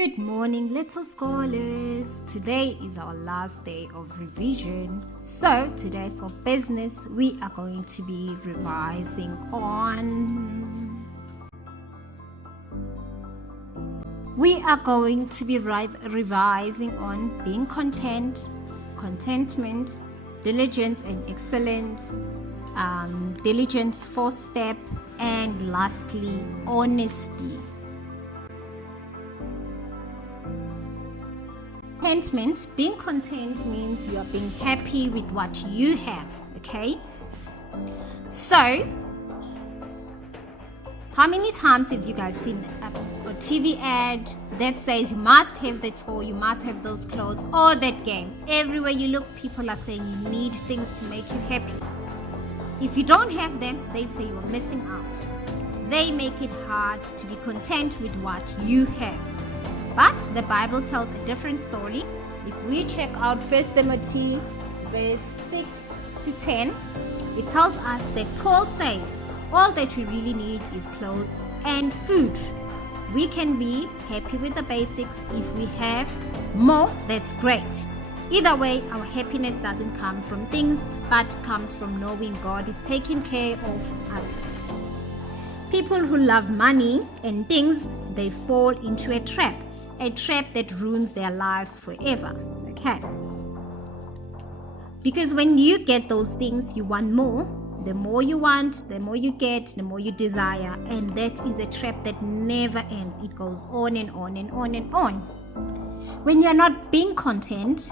Good morning, little scholars. Today is our last day of revision. So, today for business, we are going to be revising on. Revising on being content, contentment, diligence and excellence, diligence 4-step, and lastly, honesty. Contentment, being content means you are being happy with what you have, okay? So, how many times have you guys seen a TV ad that says you must have that toy, you must have those clothes, or that game? Everywhere you look, people are saying you need things to make you happy. If you don't have them, they say you are missing out. They make it hard to be content with what you have. But the Bible tells a different story. If we check out 1 Timothy verse 6 to 10, it tells us that Paul says all that we really need is clothes and food. We can be happy with the basics. If we have more, that's great. Either way, our happiness doesn't come from things, but comes from knowing God is taking care of us. People who love money and things, they fall into a trap that ruins their lives forever. Okay? Because when you get those things, you want more. The more you want, the more you get, the more you desire. And that is a trap that never ends. It goes on and on and on and on. When you're not being content,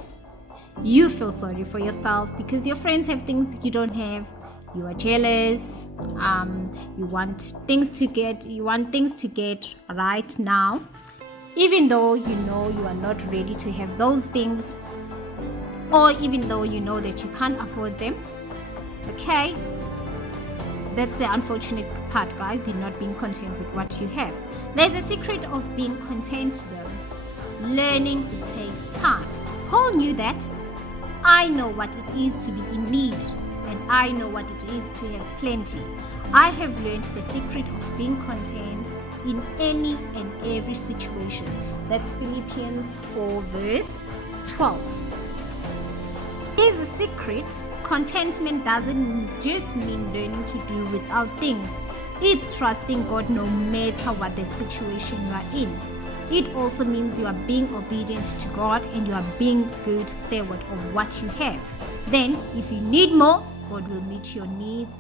you feel sorry for yourself because your friends have things you don't have. You are jealous. You want things to get right now. Even though you know you are not ready to have those things, or even though you know that you can't afford them. Okay? That's the unfortunate part, guys. You're not being content with what you have. There's a secret of being content though. Learning, it takes time. Paul knew that. I know what it is to be in need, and I know what it is to have plenty. I have learned the secret of being content in any and every situation. That's Philippians 4 verse 12. Here's the secret. Contentment doesn't just mean learning to do without things. It's trusting God no matter what the situation you are in. It also means you are being obedient to God and you are being good steward of what you have. Then, if you need more, God will meet your needs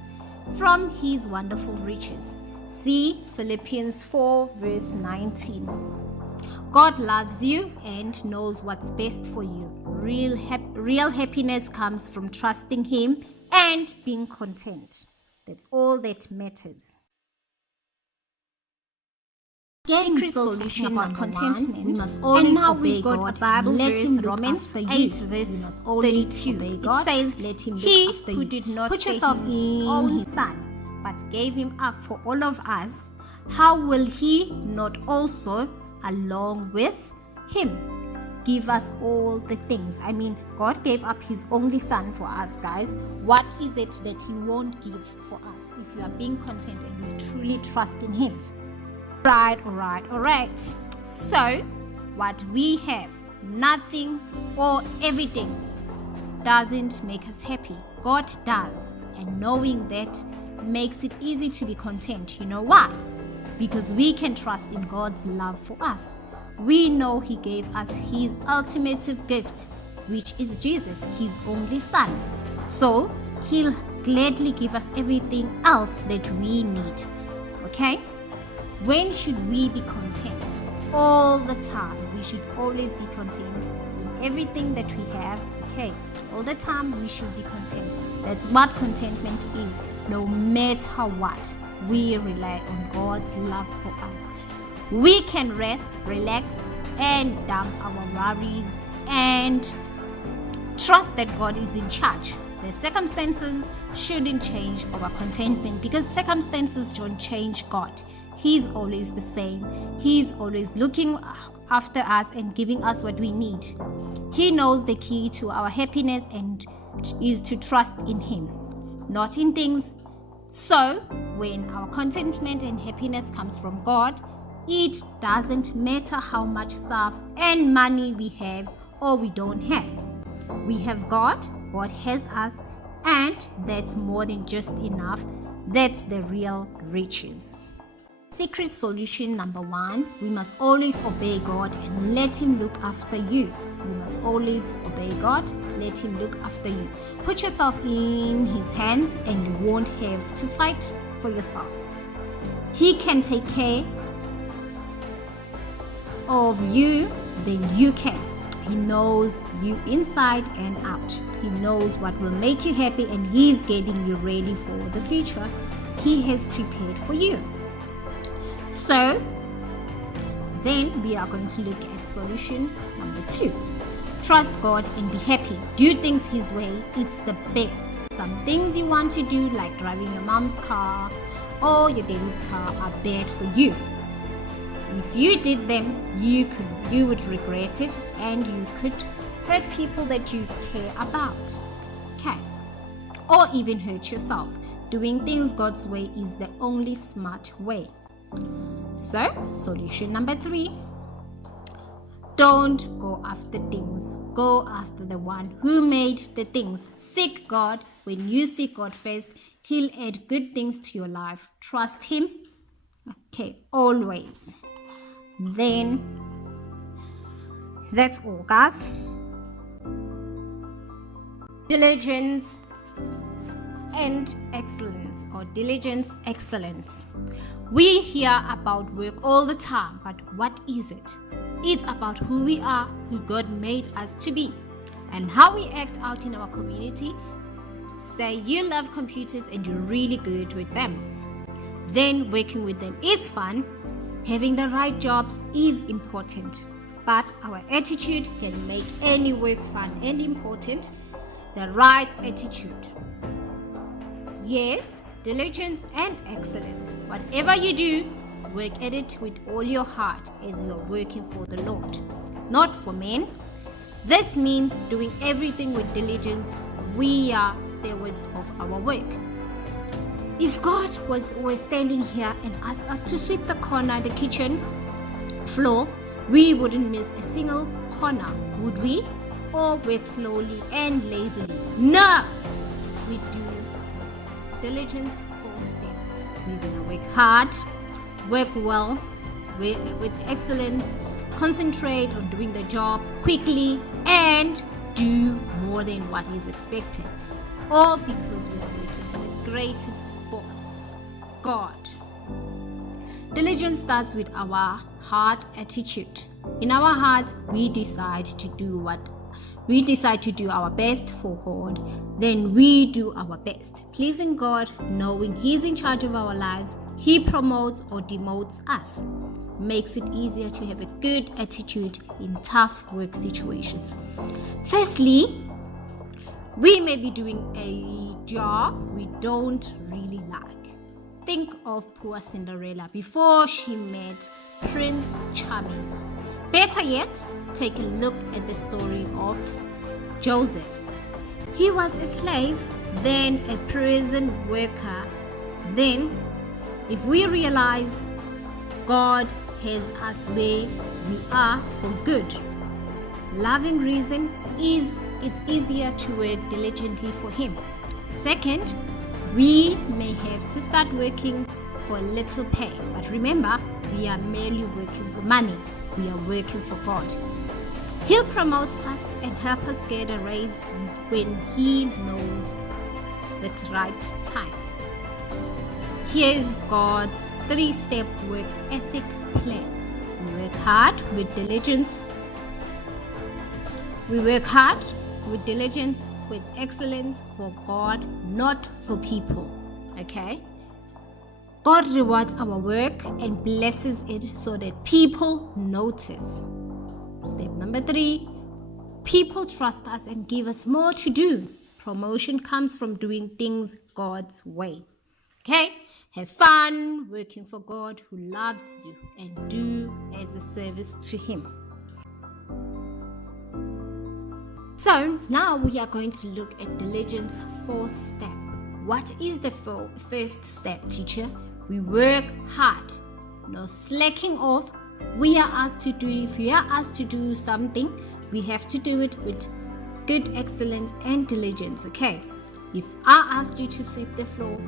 from His wonderful riches. See Philippians 4 verse 19. God loves you and knows what's best for you. Real happiness comes from trusting Him and being content. That's all that matters. Secret solution about contentment. We must always obey God. A Bible verse, Romans 8 verse 32. It says, "Let him look after you. Who did not put yourself in own Son, but gave him up for all of us, how will he not also, along with him, give us all the things?" I mean, God gave up His only Son for us, guys. What is it that He won't give for us if you are being content and you truly trust in Him? All right. So, what we have, nothing or everything, doesn't make us happy. God does. And knowing that makes it easy to be content. You know why? Because we can trust in God's love for us. We know He gave us His ultimate gift, which is Jesus, His only Son. So, He'll gladly give us everything else that we need. Okay? When should we be content? All the time. We should always be content in everything that we have. Okay? All the time we should be content. That's what contentment is. No matter what, we rely on God's love for us. We can rest, relax, and dump our worries and trust that God is in charge. The circumstances shouldn't change our contentment because circumstances don't change God. He's always the same. He's always looking after us and giving us what we need. He knows the key to our happiness and is to trust in Him, not in things. So, when our contentment and happiness comes from God, It doesn't matter how much stuff and money we have or we don't have. We have God, God has us, and that's more than just enough. That's the real riches. Secret solution number 1, we must always obey God and let Him look after you. You must always obey God, let Him look after you. Put yourself in His hands and you won't have to fight for yourself. He can take care of you, then you can. He knows you inside and out. He knows what will make you happy and He's getting you ready for the future He has prepared for you. So, then we are going to look at solution number 2. Trust God and be happy. Do things His way. It's the best. Some things you want to do, like driving your mom's car or your daddy's car, are bad for you. If you did them, you would regret it and you could hurt people that you care about. Okay. Or even hurt yourself. Doing things God's way is the only smart way. So, solution number 3. Don't go after things. Go after the one who made the things. Seek God. When you seek God first, He'll add good things to your life. Trust Him. Okay, always. Then, that's all, guys. Diligence and excellence, or diligence, excellence. We hear about work all the time, but what is it? It's about who we are, who God made us to be, and how we act out in our community. Say you love computers and you're really good with them. Then working with them is fun. Having the right jobs is important, but our attitude can make any work fun and important. The right attitude. Yes, diligence and excellence. Whatever you do, work at it with all your heart as you are working for the Lord, not for men. This means doing everything with diligence. We are stewards of our work. If God was standing here and asked us to sweep the corner, the kitchen floor, we wouldn't miss a single corner, would we? Or work slowly and lazily? No! We do diligence first step. We're gonna work hard, work well, with excellence, concentrate on doing the job quickly, and do more than what is expected. All because we are working for the greatest boss, God. Diligence starts with our heart attitude. In our heart, we decide to do our best for God. Then we do our best, pleasing God, knowing He's in charge of our lives. He promotes or demotes us. Makes it easier to have a good attitude in tough work situations. Firstly, we may be doing a job we don't really like. Think of poor Cinderella before she met Prince Charming. Better yet, take a look at the story of Joseph. He was a slave, then a prison worker. Then, if we realize God has us where we are for good, loving reason is it's easier to work diligently for Him. Second, we may have to start working for a little pay, but remember, we are merely working for money. We are working for God. He'll promote us and help us get a raise when He knows the right time. Here's God's 3-step work ethic plan. We work hard with diligence. We work hard with diligence, with excellence for God, not for people. Okay? God rewards our work and blesses it so that people notice. Step number 3, people trust us and give us more to do. Promotion comes from doing things God's way. Okay? Have fun working for God who loves you and do as a service to Him. So now we are going to look at diligence 4 step. What is the first step, teacher? We work hard. no slacking off. If we are asked to do something, we have to do it with good excellence and diligence. Okay, if I asked you to sweep the floor,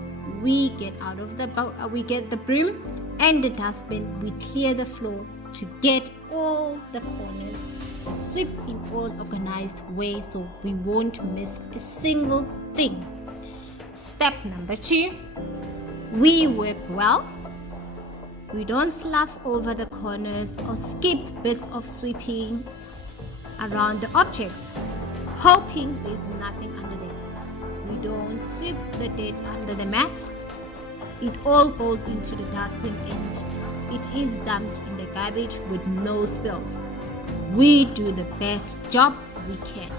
we get the broom and the dustbin, we clear the floor to get all the corners, we sweep in all organized way so we won't miss a single thing. Step number 2, we work well. We don't slough over the corners or skip bits of sweeping around the objects, hoping there's nothing under them. We don't sweep the dirt under the mat. It all goes into the dustbin and it is dumped in the garbage with no spills. We do the best job we can.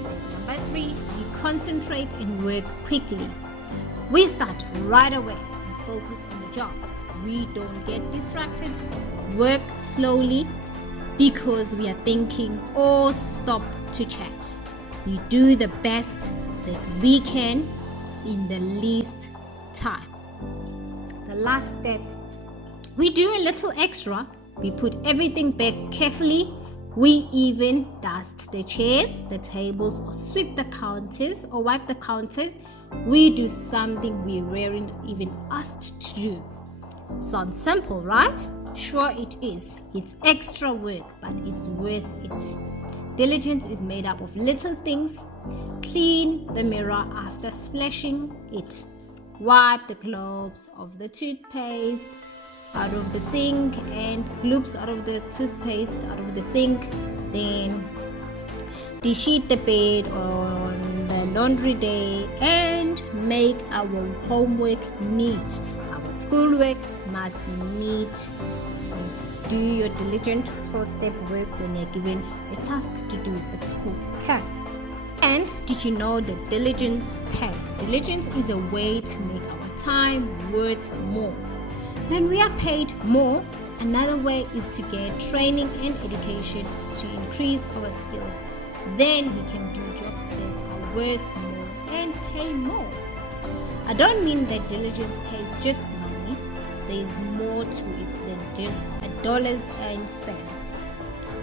Step number 3, we concentrate and work quickly. We start right away and focus on the job. We don't get distracted. Work slowly because we are thinking or stop to chat. We do the best that we can in the least time. The last step, we do a little extra. We put everything back carefully. We even dust the chairs, the tables, or sweep the counters or wipe the counters. We do something we weren't even asked to do. Sounds simple, right? Sure it is. It's extra work, but it's worth it. Diligence is made up of little things. Clean the mirror after splashing it. Wipe the globes of the toothpaste out of the sink and globes out of the toothpaste out of the sink. Then de-sheet the bed on the laundry day and make our homework neat. Our schoolwork must be neat. Do your diligent first-step work when you're given a task to do at school. Okay. And did you know that diligence pays? Diligence is a way to make our time worth more. Then we are paid more. Another way is to get training and education to increase our skills. Then we can do jobs that are worth more and pay more. I don't mean that diligence pays just money. There is more to it than just dollars and cents.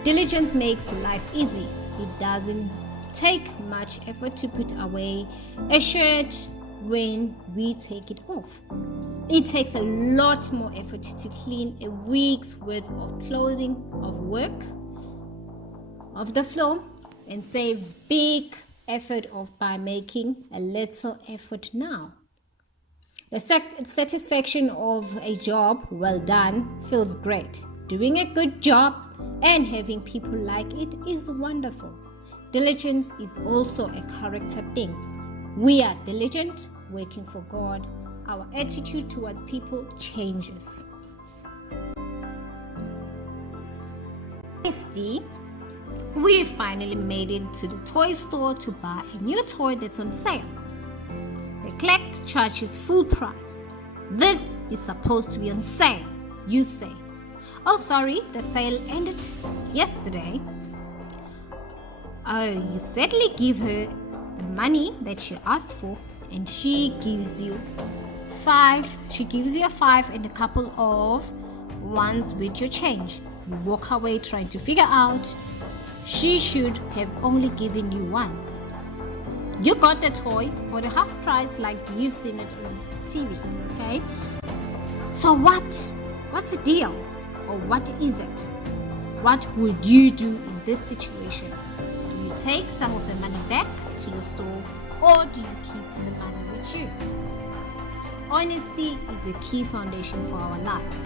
Diligence makes life easy. It doesn't take much effort to put away a shirt when we take it off. It takes a lot more effort to clean a week's worth of clothing, of work, of the floor, and save big effort by making a little effort now. The satisfaction of a job well done feels great. Doing a good job and having people like it is wonderful. Diligence is also a character thing. We are diligent, working for God. Our attitude toward people changes. We finally made it to the toy store to buy a new toy that's on sale. The clerk charges full price. This is supposed to be on sale, you say. Oh, sorry, the sale ended yesterday. Oh, you sadly give her the money that she asked for, and she gives you five. She gives you a 5 and a couple of ones with your change. You walk away trying to figure out she should have only given you ones. You got the toy for the half price like you've seen it on TV, okay? So what's the deal? Or what is it? What would you do in this situation? Do you take some of the money back to the store or do you keep the money with you? Honesty is a key foundation for our lives.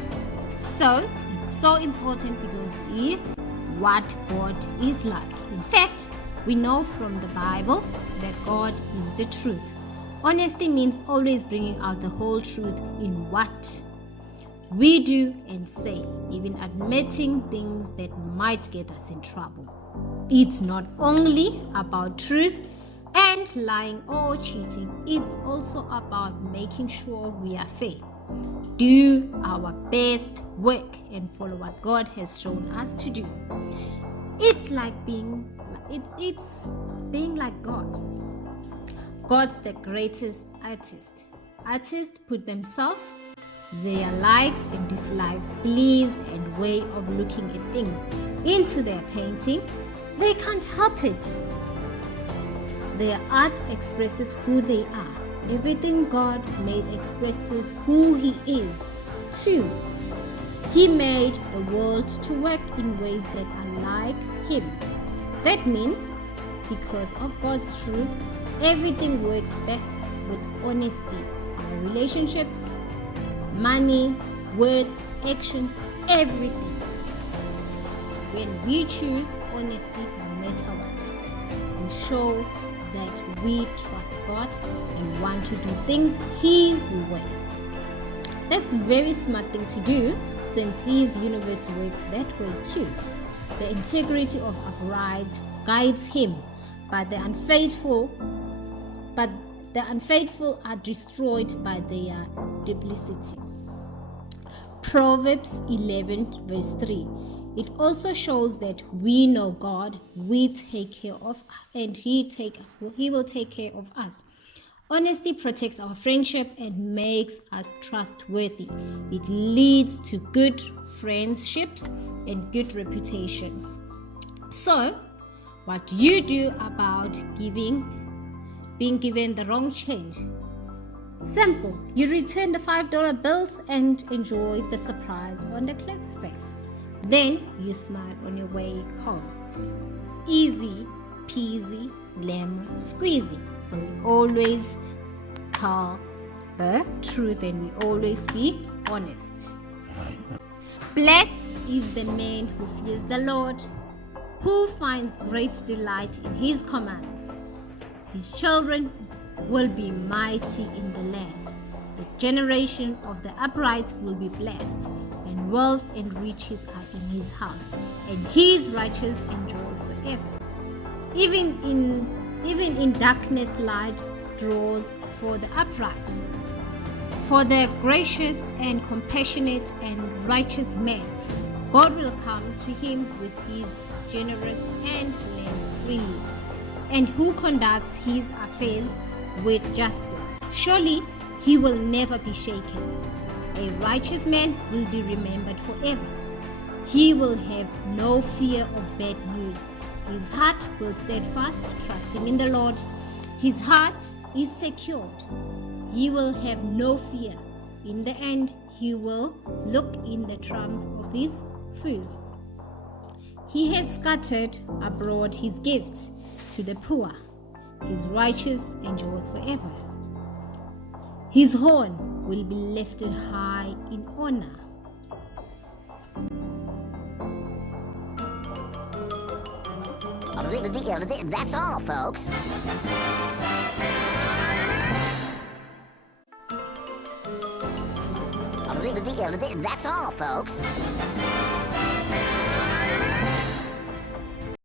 So it's so important because it's what God is like. In fact, we know from the Bible that God is the truth. Honesty means always bringing out the whole truth in what we do and say, even admitting things that might get us in trouble. It's not only about truth and lying or cheating, it's also about making sure we are fair. Do our best work and follow what God has shown us to do. It's being like God. God's the greatest artist. Artists put themselves their likes and dislikes, beliefs and way of looking at things into their painting, they can't help it. Their art expresses who they are. Everything God made expresses who He is. 2. He made the world to work in ways that are like Him. That means, because of God's truth, everything works best with honesty. Our relationships, money, words, actions, everything. When we choose honesty no matter what, we show that we trust God and want to do things His way. That's a very smart thing to do, since His universe works that way too. The integrity of upright guides Him, but the unfaithful are destroyed by their duplicity. Proverbs 11 verse 3. It also shows that we know God, we take care of, and He will take care of us. Honesty protects our friendship and makes us trustworthy. It leads to good friendships and good reputation. So, what do you do about being given the wrong change? Simple. You return the $5 bills and enjoy the surprise on the clerk's face. Then you smile on your way home. It's easy peasy, lemon squeezy. So we always tell the truth and we always be honest. Blessed is the man who fears the Lord, who finds great delight in His commands. His children will be mighty in the land. The generation of the upright will be blessed, and wealth and riches are in His house, and His righteousness endures forever. Even in darkness, light draws for the upright. For the gracious and compassionate and righteous man, God will come to him with His generous hand lends freely, and who conducts his affairs with justice. Surely he will never be shaken. A righteous man will be remembered forever. He will have no fear of bad news. His heart will steadfast, trusting in the Lord. His heart is secured. He will have no fear. In the end, he will look in the triumph of his foes. He has scattered abroad his gifts to the poor. His righteousness endures forever. His horn will be lifted high in honor. That's all, folks. That's all, folks.